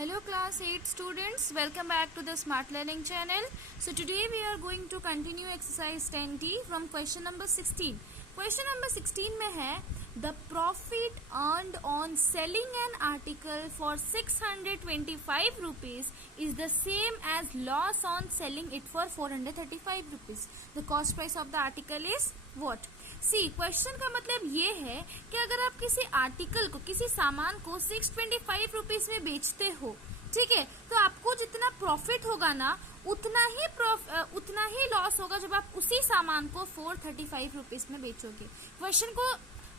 Hello class 8 students, welcome back to the Smart Learning channel. So today we are going to continue exercise 10D from question number 16. Question number 16 में है the profit earned on selling an article for 625 rupees is the same as loss on selling it for 435 rupees. The cost price of the article is what? C question का मतलब ये है कि अगर आप किसी आर्टिकल को किसी सामान को 625 रुपीज में बेचते हो, ठीक है, तो आपको जितना प्रॉफिट होगा ना उतना ही लॉस होगा जब आप उसी सामान को 435 रुपीज में बेचोगे। क्वेश्चन को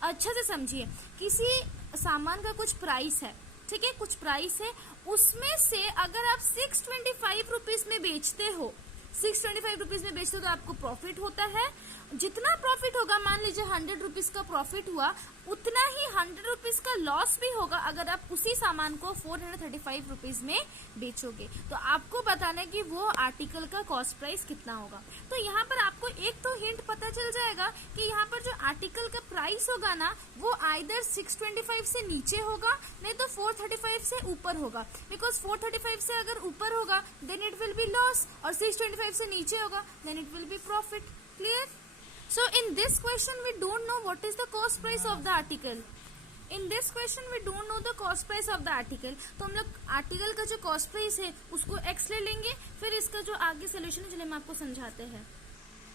अच्छा से समझिए। किसी सामान का कुछ प्राइस है, ठीक है, कुछ प्राइस है, उसमें से अगर आप 625 रुपीज में बेचते हो, 625 रुपीज में बेचते हो तो आपको प्रॉफिट होता है। जितना प्रॉफिट होगा, मान लीजिए 100 रुपीज का प्रॉफिट हुआ, उतना ही 100 रुपीज का लॉस भी होगा अगर आप उसी सामान को 435 रुपीज में बेचोगे। तो आपको बताना है कि वो आर्टिकल का कॉस्ट प्राइस कितना होगा। तो यहाँ पर आपको एक तो हिंट पता चल जाएगा कि यहाँ पर जो आर्टिकल का प्राइस होगा ना, वो आइदर 625 से नीचे होगा, नहीं तो 435 से ऊपर होगा। बिकॉज 435 से अगर ऊपर होगा then it will be loss, और 625 से नीचे होगा then it will be profit. Clear? So in this question we don't know what is the cost price of the article. In this question we don't know the cost price of the article. तो हम लोग article का जो cost price है उसको x ले लेंगे, फिर इसका जो आगे सोल्यूशन है चलिए हम आपको समझाते हैं।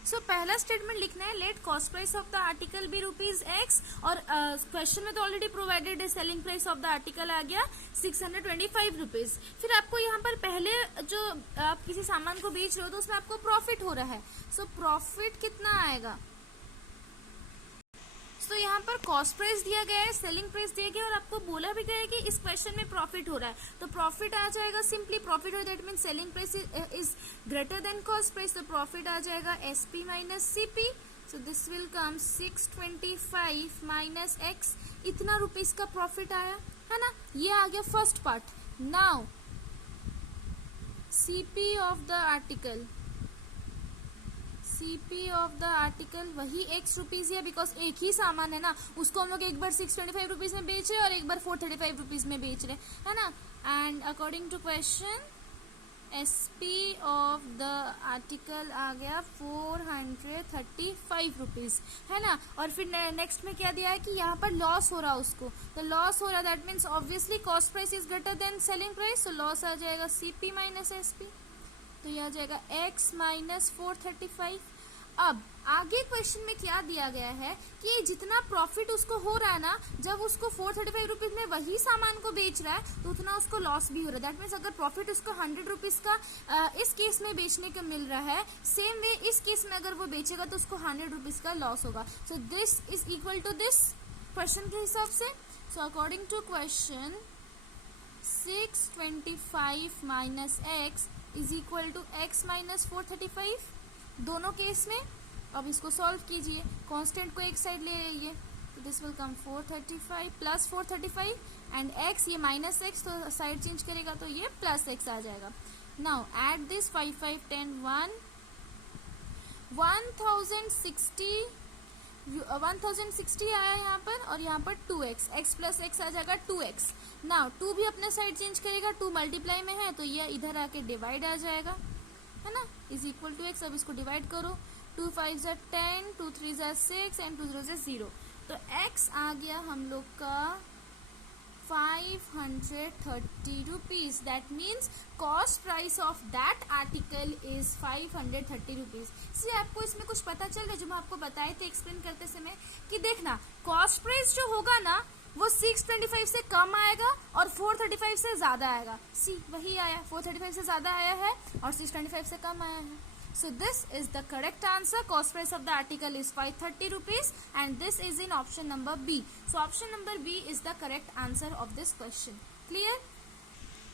सो पहला स्टेटमेंट लिखना है, let cost price of the article be ₹x, और क्वेश्चन में तो ऑलरेडी प्रोवाइडेड है, selling price of the article आ गया 625 रुपीज। फिर आपको यहाँ पर पहले जो आप किसी सामान को बेच रहे हो तो उसमें आपको प्रॉफिट हो रहा है। सो प्रॉफिट कितना आएगा? तो यहाँ पर कॉस्ट प्राइस दिया गया है, सेलिंग प्राइस दिया गया है, और आपको बोला भी गया है कि इस क्वेश्चन में प्रॉफिट हो रहा है, तो प्रॉफिट आ जाएगा, सिंपली प्रॉफिट हो, that mean selling price is greater then cost price, तो प्रॉफिट आ जाएगा SP minus CP। So this will come 625 minus x, इतना रुपीज का प्रॉफिट आया है ना। ये आ गया first part. Now CP of the article, CP of the article वही x रुपीज है, बिकॉज एक ही सामान है ना, उसको हम लोग एक बार 625 रुपीज में बेच रहे और एक बार 435 रुपीज में बेच रहे है ना। And according to question SP of the article आ गया 435 रुपीज, है ना। और फिर नेक्स्ट में क्या दिया है कि यहाँ पर लॉस हो रहा है उसको, तो लॉस हो रहा, that means obviously cost price is greater then selling price, तो लॉस आ जाएगा CP माइनस SP, तो यह आ जाएगा x माइनस 435। अब आगे क्वेश्चन में क्या दिया गया है कि जितना प्रॉफिट उसको हो रहा है ना, जब उसको 435 रुपीज में वही सामान को बेच रहा है तो उतना उसको लॉस भी हो रहा है। दैट मीन्स अगर प्रॉफिट उसको 100 रुपीज का इस केस में बेचने को मिल रहा है, सेम वे इस केस में अगर वो बेचेगा तो उसको 100 रुपीज का लॉस होगा। So this is equal to this question के हिसाब से। So according to question 625 minus x is equal to x minus 435 दोनों केस में। अब इसको सॉल्व कीजिए, कांस्टेंट को एक साइड ले लीजिए, तो this will come 435 plus 435 and x, ये माइनस x तो साइड चेंज करेगा तो ये प्लस x आ जाएगा। नाउ एड दिस 5 5 10 1060 आया यहाँ पर, और यहाँ पर 2x, x प्लस x आ जाएगा 2x। नाउ 2 भी अपने साइड चेंज करेगा, 2 मल्टीप्लाई में है तो ये इधर आके डिवाइड आ जाएगा, है ना, इज इक्वल टू x। अब इसको डिवाइड करो, 2 5 जा 10, 2 3 जा 6 एंड 2 0 जा 0, तो x आ गया हम लोग का 530 rupees. That means cost price of that article is 530 rupees. See आपको इसमें कुछ पता चल रहा है जो मैं आपको बताए थे एक्सप्लेन करते समय, कि देखना कॉस्ट प्राइस जो होगा ना वो 625 से कम आएगा और 435 से ज्यादा आएगा। सी वही आया, 435 से ज्यादा आया है और 625 से कम आया है। So this is the correct answer. Cost price of the article is 530 rupees and this is in option number B. So option number B is the correct answer of this question. Clear?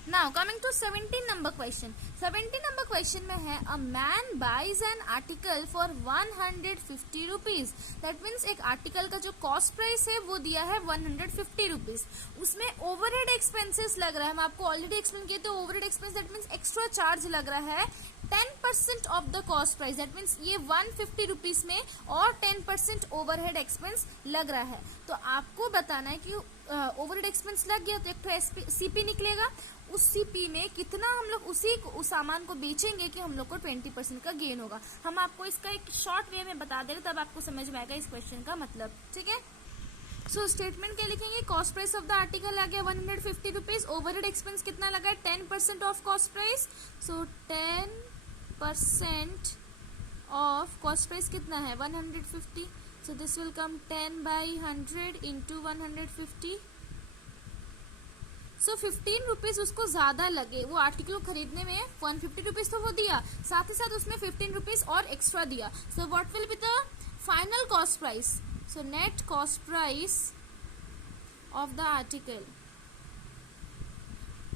Now coming to 17 number question. 17 number question में है a man buys an article for 150 rupees. That means एक article का जो cost price है वो दिया है 150 rupees. उसमें ओवरहेड एक्सपेंसेस लग रहा है, मैं आपको ऑलरेडी एक्सप्लेन किया था, overhead expense that means extra charge लग रहा है 10% of the cost price. That means ये 150 रुपीज में और 10% ओवरहेड एक्सपेंस लग रहा है। तो आपको बताना है कि ओवरहेड एक्सपेंस लग गया तो एक तो सीपी निकलेगा, उस सीपी में कितना हम लोग उस सामान को बेचेंगे कि हम लोग को 20% का गेन होगा। हम आपको इसका एक शॉर्ट वे में बता दे रहे, तब आपको समझ में आएगा इस क्वेश्चन का मतलब, ठीक है। सो स्टेटमेंट क्या लिखेंगे, cost price of the article आ गया 150 रुपीज, ओवरहेड एक्सपेंस कितना लगा है 10% of cost price, so 10% of cost price कितना है 150, so this will come 10 by 100 into 150, so 15 rupees उसको ज्यादा लगे, वो आर्टिकल को खरीदने में 150 रुपीज तो वो दिया, साथ ही साथ उसमें 15 रुपीज और एक्स्ट्रा दिया, so what will be the final cost price, so net cost price of the article,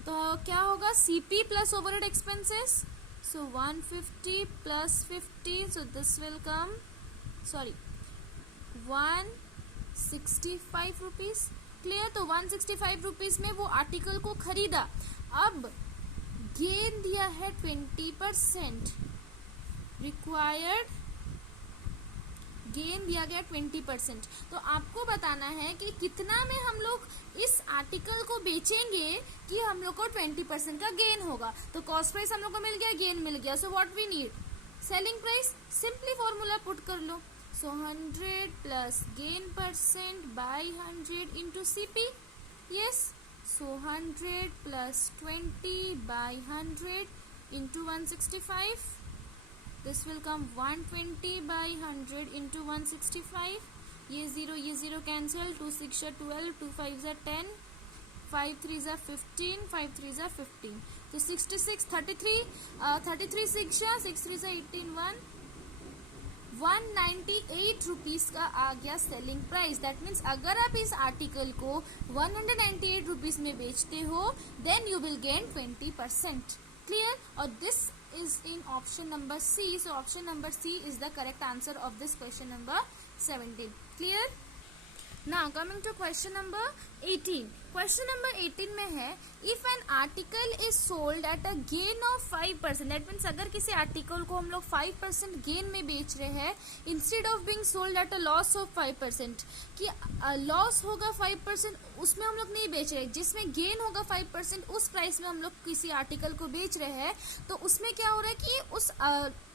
तो क्या होगा CP plus overhead expenses, so 150 plus 50, so this will come, sorry 165 rupees, clear. तो 165 रुपीज में वो article को खरीदा, अब गेन दिया है 20%, रिक्वायर्ड गेन दिया गया 20%, तो आपको बताना है कि कितना में हम लोग इस आर्टिकल को बेचेंगे कि हम लोग को 20% का गेन होगा। तो कॉस्ट प्राइस हम लोग को मिल गया, गेन मिल गया, so what we need, selling price, simply formula put कर लो, so 100 plus gain percent by 100 into CP, yes, so 100 plus 20 by 100 into 165, this will come 120 by 100 into 165, ये 0 cancel, 2 6 are 12, 2 5 are 10, 5 3 are 15, 5 3 are 15, तो 66 33 33 6 6 3 are 18, 198 rupees का आ गया selling price. That means अगर आप इस article को 198 रुपीज में बेचते हो then you will gain 20%, clear. और this is in option number C, so option number C is the correct answer of this question number 17, clear. Now coming to question number 18, question number 18 में है if an article is sold at a gain of 5%, that means अगर किसी article को हम लोग 5% gain में बेच रहे हैं instead of being sold at a loss of 5%, कि लॉस होगा 5% उसमें हम लोग नहीं बेच रहे, जिसमें गेन होगा 5% उस प्राइस में हम लोग किसी आर्टिकल को बेच रहे हैं, तो उसमें क्या हो रहा है कि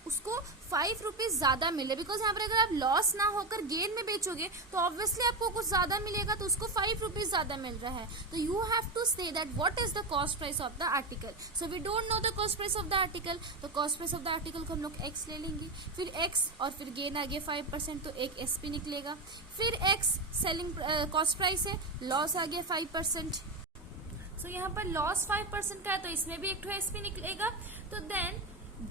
उसको 5 रुपीज ज्यादा मिले, बिकॉज यहाँ पर अगर आप लॉस ना होकर गेन में बेचोगे तो ऑब्वियसली आपको कुछ ज्यादा मिलेगा, तो उसको 5 रुपीज ज्यादा मिल रहा है। तो you have to say that what is the cost price of the article, so we don't know the cost price of the article, तो cost price of the article को हम लोग एक्स ले लेंगे, फिर एक्स और फिर गेन आ गया 5%, तो एक एसपी निकलेगा, फिर एक्स सेलिंग कॉस्ट प्राइस है, लॉस आ गया 5%, सो यहाँ पर लॉस 5% का है तो इसमें भी एक एसपी निकलेगा, तो देन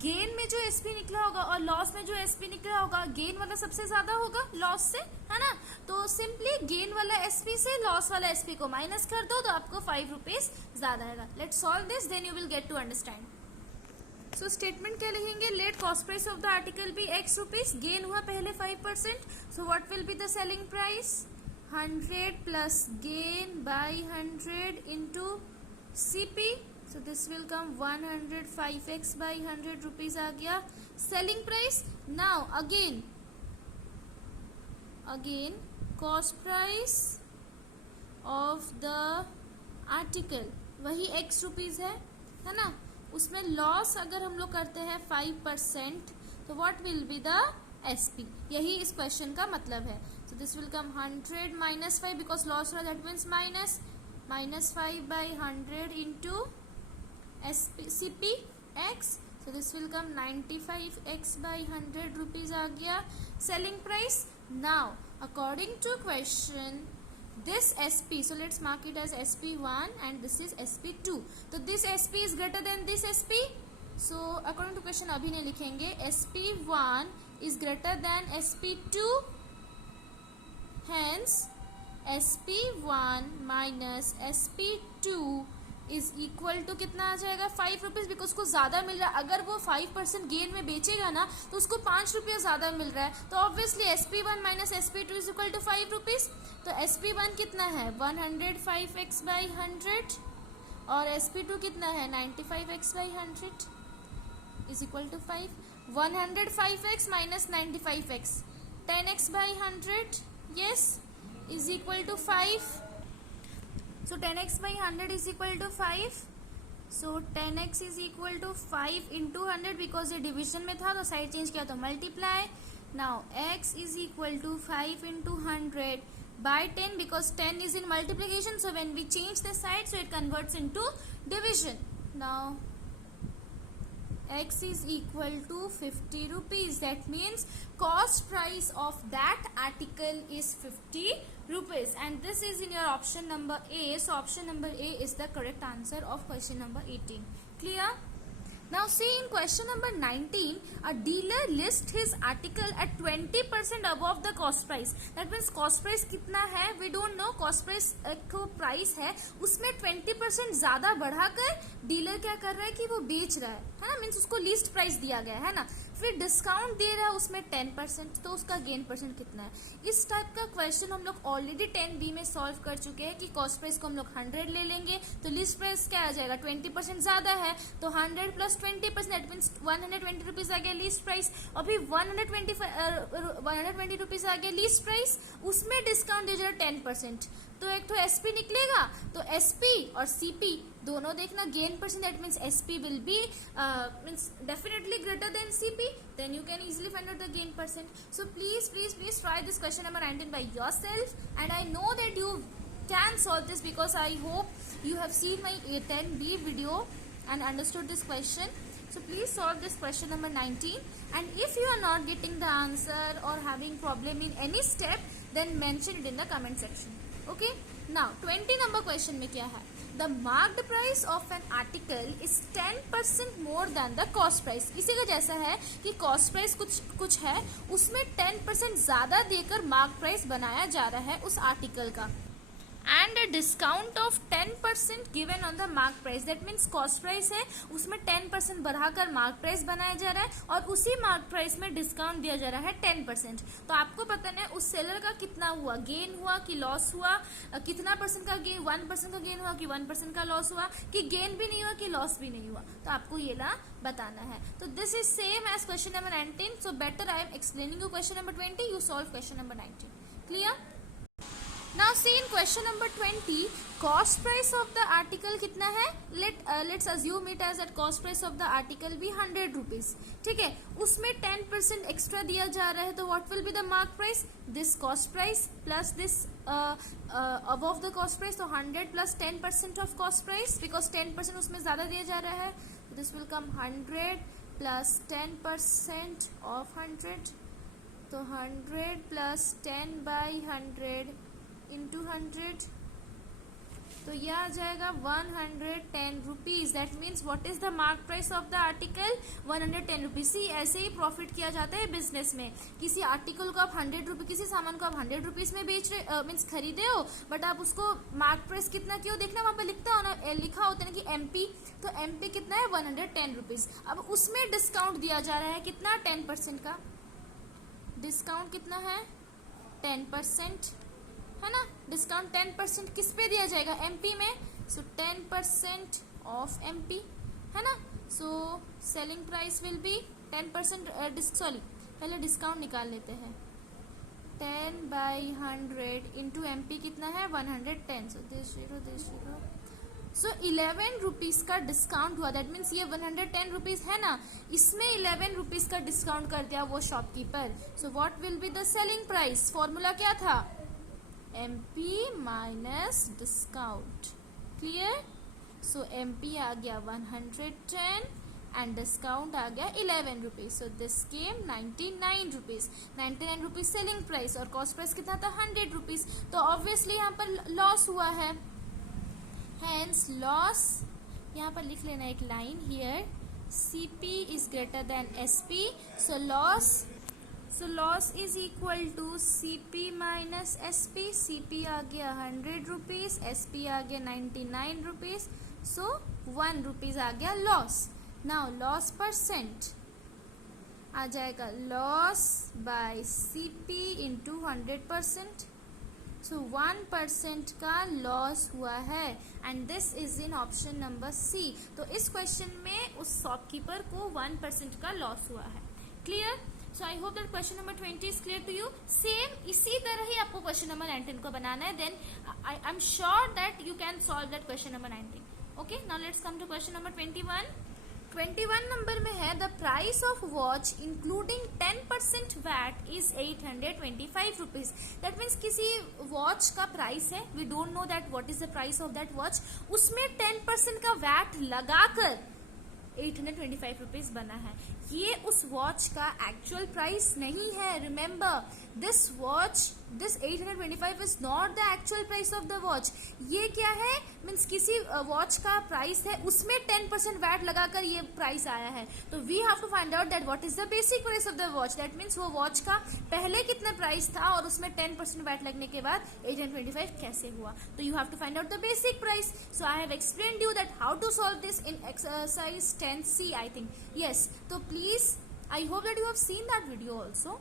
गेन में जो एसपी निकला होगा और लॉस में जो एसपी निकला होगा, गेन वाला सबसे ज्यादा होगा लॉस से, है ना। तो सिंपली गेन वाला एसपी से लॉस वाला एसपी को माइनस कर दो तो आपको 5 रुपीज ज्यादा आएगा। Let's solve this, then you will get to understand. So statement क्या लिखेंगे, let cost price of the article be x rupees, gain हुआ पहले 5%, so what will be the selling price 100 plus gain by 100 into CP, so this will come 105x by 100 rupees आ गया selling price. Now again cost price of the article वही x rupees है ना, उसमें loss अगर हम लोग करते हैं 5% तो what will be the SP, यही इस क्वेश्चन का मतलब है। So this will come 100 minus 5 because loss रहा, that means minus 5 by 100 into CP x, so this will come 95x by 100 rupees आ गया selling price। Now according to question this SP, so let's mark it as SP1 and this is SP2, so this SP is greater than this SP, so according to question अभी नहीं लिखेंगे, SP1 is greater than SP2, hence SP1 minus SP2 is equal to कितना आ जाएगा 5 rupees, because उसको ज्यादा मिल रहा है। अगर वो 5% गेन में बेचेगा ना तो उसको 5 रुपया ज्यादा मिल रहा है, तो obviously SP1 minus SP2 is equal to 5 rupees. तो SP1 कितना है 105x बाई 100 और SP2 कितना है 95x by 100 is equal to 5। 105x minus 95x 10x by 100 yes is equal to 5। So 10x by 100 is equal to 5. So 10x is equal to 5 into 100 because ये division में था तो side change किया तो multiply. Now x is equal to 5 into 100 by 10 because 10 is in multiplication. So when we change the side, so it converts into division. Now x is equal to 50 rupees. That means cost price of that article is 50 rupees, and this is in your option number A. So option number A is the correct answer of question number 18. Clear? Now see in question number 19, a dealer lists his article at 20% above the cost price. That means cost price कितना है we don't know. cost price को price है उसमें 20% ज्यादा बढ़ाकर dealer क्या कर रहा है कि वो बेच रहा है ना, मीन्स उसको लिस्ट प्राइस दिया गया है ना, फिर डिस्काउंट दे रहा है उसमें 10%, तो उसका गेन परसेंट कितना है. इस टाइप का क्वेश्चन हम लोग ऑलरेडी 10B में सॉल्व कर चुके हैं कि कॉस्ट प्राइस को हम लोग 100 ले लेंगे तो लिस्ट प्राइस क्या आ जाएगा 20% ज्यादा है तो 100 प्लस 20% दैट मीन्स 120 रुपीज आ गया लिस्ट प्राइस. अभी 120 रुपीज आ गया लिस्ट प्राइस, उसमें डिस्काउंट दे जाएगा 10%, तो एक तो एसपी निकलेगा. तो एसपी और सीपी दोनों देखना gain percent, that means SP will be means definitely greater than CP, then you can easily find out the gain percent. So please try this question number 19 by yourself, and I know that you can solve this because I hope you have seen my 10B video and understood this question. So please solve this question number 19, and if you are not getting the answer or having problem in any step, then mention it in the comment section. Okay, now 20 number question में क्या है, the marked price of an article is 10% more than the cost price. इसी का जैसा है कि cost price कुछ है उसमें 10% ज्यादा देकर mark price बनाया जा रहा है उस article का, and a discount of 10% given on the mark price. That means cost price है उसमें 10% बढ़ाकर mark price बनाया जा रहा है और उसी mark price में discount दिया जा रहा है 10%. तो आपको पता नहीं उस सेलर का कितना हुआ, गेन हुआ कि लॉस हुआ, कितना परसेंट का गेन, 1% का गेन हुआ कि 1% का लॉस हुआ, कि गेन भी नहीं हुआ कि लॉस भी नहीं हुआ, तो आपको ये ला बताना है. तो this is same as question number 19. So better I am explaining you question number 20, you solve question number 19. Clear? Now see in question number 20, cost price of the article कितना है, let's assume it as that cost price of the article be 100 rupees. ठीक है, उसमें 10% extra दिया जा रहा है तो what will be the mark price, this cost price plus this above the cost price, तो 100 plus 10% of cost price because 10% उसमें ज़्यादा दिया जा रहा है, this will come 100 plus 10% of 100, तो 100 plus 10 by 100 into 100, तो यह आ जाएगा 110 rupees. That means what is the mark price of the article 110 rupees. See ऐसे ही प्रॉफिट किया जाता है बिजनेस में, किसी आर्टिकल को आप 100 रुपीज, किसी सामान को आप 100 रुपीज में बेच रहे मीन्स खरीदे हो, बट आप उसको मार्क प्राइस कितना क्यों देखना, वहां पर लिखता हो ना, लिखा होता है ना कि एमपी, तो एमपी कितना है 110 रुपीज. अब उसमें डिस्काउंट दिया जा रहा है कितना, 10% का डिस्काउंट कितना है 10% है ना. डिस्काउंट 10% किस पे दिया जाएगा, एमपी में, सो 10% ऑफ एमपी है ना. So selling price will be 10%, sorry पहले डिस्काउंट निकाल लेते हैं, 10 by 100 इंटू एमपी कितना है 110, सो दिस 0. सो 11 रुपीज का डिस्काउंट हुआ. दैट मीन्स ये 110 रुपीज है ना, इसमें 11 रुपीज का डिस्काउंट कर दिया वो shopkeeper. So what will be the selling price, formula क्या था, MP माइनस डिस्काउंट. क्लियर? सो MP आ गया 110 एंड डिस्काउंट आ गया 11 rupees. So this came 99 rupees. 99 rupees selling price और कॉस्ट प्राइस कितना था 100 रुपीज. तो ऑब्वियसली यहाँ पर लॉस हुआ है, हेंस लॉस. यहाँ पर लिख लेना एक line here, CP is greater than SP. So loss is equal to CP minus SP. CP आ गया 100 रुपीज, SP आ गया 99 रुपीज, सो 1 रुपीज आ गया लॉस. नाउ लॉस परसेंट आ जाएगा लॉस बाय CP इंटू 100%. सो 1% का लॉस हुआ है and this is in option number C. तो इस क्वेश्चन में उस शॉपकीपर को 1% का लॉस हुआ है. Clear? So I hope that question number 20 is clear to you. Same इसी तरह ही आपको क्वेश्चन नंबर 19 को बनाना है. Then I am sure that you can solve that question number 19. Okay, now let's come to question number 21. 21 number में है the price of watch including 10% VAT is 825 rupees. That means किसी watch का price है, we don't know that what is the price of that watch, उसमें 10% का VAT लगाकर 825 rupees बना है. ये उस वॉच का एक्चुअल प्राइस नहीं है. Remember, this watch, this 825 is not the actual price of the watch. ये क्या है, मीन्स किसी वॉच का प्राइस है, उसमें 10% वैट लगाकर ये प्राइस आया है. तो we have to find out that what is the basic price of the watch. That means वो वॉच का पहले कितना प्राइस था और उसमें 10% वैट लगने के बाद 825 कैसे हुआ. तो you have to find out the basic price. So I have explained you that how to solve this in exercise 10C, I think. Yes, so please, I hope that you have seen that video also.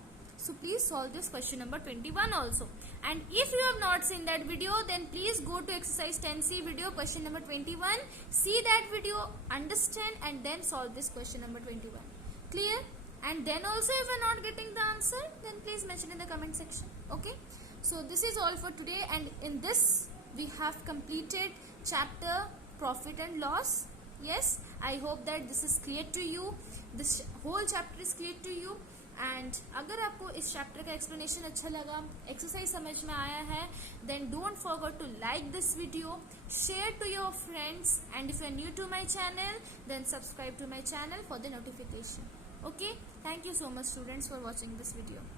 So please solve this question number 21 also. And if you have not seen that video, then please go to exercise 10C video question number 21. See that video, understand, and then solve this question number 21. Clear? And then also if you are not getting the answer, then please mention in the comment section. Okay? So this is all for today, and in this we have completed chapter profit and loss. Yes, I hope that this is clear to you. This whole chapter is clear to you. And अगर आपको इस chapter का explanation अच्छा लगा, exercise समझ में आया है, then don't forget to like this video, share to your friends, and if you are new to my channel, then subscribe to my channel for the notification. Okay, thank you so much students for watching this video.